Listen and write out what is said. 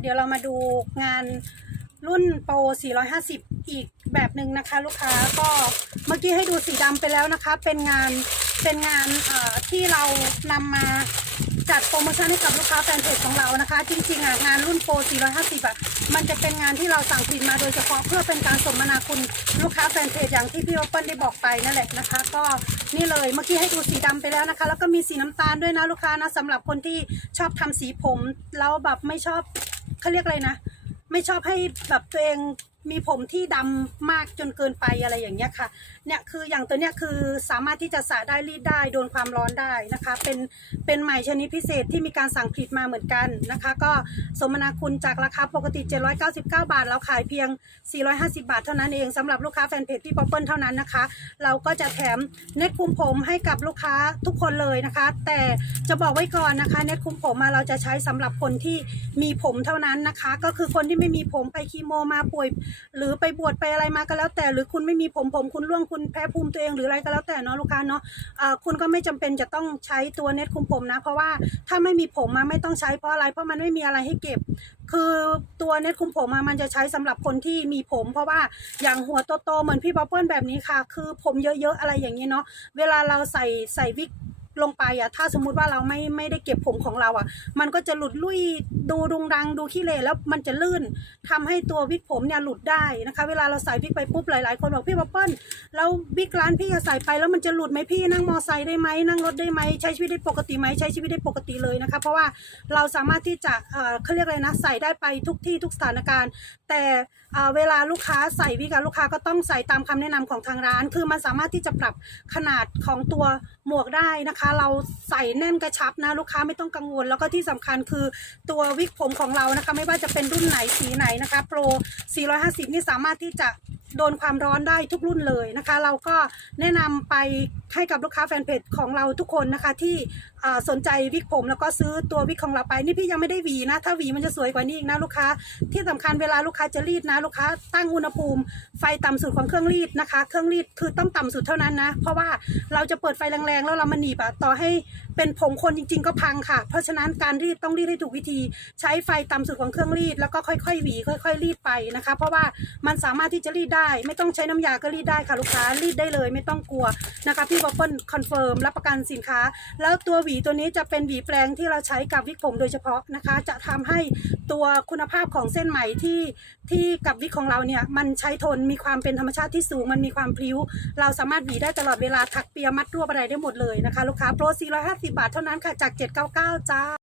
เดี๋ยวเรามาดูงานรุ่นโปร 450 อีกแบบหนึ่งนะคะ ลูกค้าก็เมื่อกี้ให้ดูสีดำไปแล้วนะคะ เป็นงานเป็นงานที่เรานำมาจัดโปรโมชั่นให้กับลูกค้าแฟนเพจของเรานะคะ จริงๆอะงานรุ่นโปร 450 อะ มันจะเป็นงานที่เราสั่งผลิตมาโดยเฉพาะเพื่อเป็นการสมนาคุณลูกค้าแฟนเพจอย่างที่พี่โอเปิลได้บอกไปนั่นแหละนะคะ ก็นี่เลยเมื่อกี้ให้ดูสีดำไปแล้วนะคะ แล้วก็มีสีน้ำตาลด้วยนะลูกค้านะสำหรับคนที่ชอบทำสีผมแล้วแบบไม่ชอบ เขาเรียกอะไรนะ ไม่ชอบให้แบบตัวเองมีผมที่ดำมากจนเกินไปอะไรอย่างเงี้ยค่ะ เนี่ยคืออย่างตัวเนี้ยคือสามารถที่จะสระได้รีดได้โดนความร้อนได้นะคะ เป็นเป็นใหม่ชนิดพิเศษที่มีการสั่งผลิตมาเหมือนกันนะคะ ก็สมนาคุณจากราคาปกติ 799 บาท เราขายเพียง 450 บาทเท่านั้นเองสำหรับลูกค้าแฟนเพจพี่ป๊อปเปิลเท่านั้นนะคะ เราก็จะแถมเน็ตคุมผมให้กับลูกค้าทุกคนเลยนะคะ แต่ จะบอกไว้ก่อนนะคะ เน็ตคุมผมมาเราจะใช้สำหรับคนที่มีผมเท่านั้นนะคะ ก็คือคนที่ไม่มีผมไปคีโมมาป่วย หรือไปบวชไปอะไรมาก็แล้ว แต่หรือคุณไม่มีผมผมคุณร่วงคุณแพ้ภูมิตัวเองหรืออะไรก็แล้วแต่เนาะลูกค้าเนาะคุณก็ไม่จำเป็นจะต้องใช้ตัวเน็ตคุมผมนะ เพราะว่าถ้าไม่มีผมมาไม่ต้องใช้เพราะอะไร เพราะมันไม่มีอะไรให้เก็บ คือตัวเน็ตคุมผมมามันจะใช้สำหรับคนที่มีผม เพราะว่าอย่างหัวโตๆเหมือนพี่บ๊อบเปิ้ลแบบนี้ค่ะ คือผมเยอะๆอะไรอย่างนี้เนาะเวลาเราใส่ใส่วิก ลงไปอะถ้าสมมุติว่าเราไม่ไม่ได้เก็บผมของเราอะมันก็จะหลุดลุยดูดุงดังดูขี้เหร่แล้วมันจะลื่นทำให้ตัววิกผมเนี่ยหลุดได้นะคะ เวลาเราใส่วิกไปปุ๊บหลายๆคนบอกพี่บ๊อบเปิ้ลแล้ววิกร้านพี่จะใส่ไปแล้วมันจะหลุดไหมพี่นั่งมอไซค์ได้ไหมนั่งรถได้ไหมใช้ชีวิตได้ปกติไหมใช้ชีวิตได้ปกติเลยนะคะ เพราะว่าเราสามารถที่จะเอ่อเขาเรียกอะไรนะใส่ได้ไปทุกที่ทุกสถานการณ์ แต่เอ่อเวลาลูกค้าใส่วิกลูกค้าก็ต้องใส่ตามคำแนะนำของทางร้าน คือมันสามารถที่จะปรับขนาดของตัวหมวกได้นะคะเราใส่แน่นกระชับนะลูกค้าไม่ต้องกังวล แล้วก็ที่สำคัญคือตัววิกผมของเรานะคะ ไม่ว่าจะเป็นรุ่นไหนสีไหนนะคะโปร 450 นี่สามารถที่จะ โดนความร้อนได้ทุกรุ่นเลยนะคะ เราก็แนะนำไปให้กับลูกค้าแฟนเพจของเราทุกคนนะคะ ที่สนใจวิกผม แล้วก็ซื้อตัววิกของเราไปนี่พี่ยังไม่ได้หวีนะ ถ้าหวีมันจะสวยกว่านี้อีกนะลูกค้า ที่สำคัญเวลาลูกค้าจะรีดนะ ลูกค้าตั้งอุณหภูมิ ไฟต่ำสุดของเครื่องรีดนะคะ เครื่องรีดคือต้องต่ำสุดเท่านั้นนะ เพราะว่าเราจะเปิดไฟแรงๆแล้วเรามาหนีบอะต่อให้เป็นผมคนจริง ๆ ก็พังค่ะ เพราะฉะนั้นการรีดต้องรีดให้ถูกวิธี ใช้ไฟต่ำสุดของเครื่องรีด แล้วก็ค่อยๆหวี ค่อย ๆ รีดไปนะคะ เพราะว่ามันสามารถที่จะรีดได้ได้ไม่ต้องใช้น้ำยาก็รีดได้ค่ะลูกค้ารีดได้เลยไม่ต้องกลัวนะคะพี่บอปเปิลคอนเฟิร์มรับประกันสินค้า แล้วตัวหวีตัวนี้จะเป็นหวีแปลงที่เราใช้กับวิกผมโดยเฉพาะนะคะ จะทำให้ตัวคุณภาพของเส้นไหมที่ที่กับวิกของเราเนี่ยมันใช้ทนมีความเป็นธรรมชาติที่สูงมันมีความพลิ้ว เราสามารถหวีได้ตลอดเวลาถักเปียมัดรวบอะไรได้หมดเลยนะคะลูกค้าโปร450 บาทเท่านั้นค่ะจาก 799 จ้า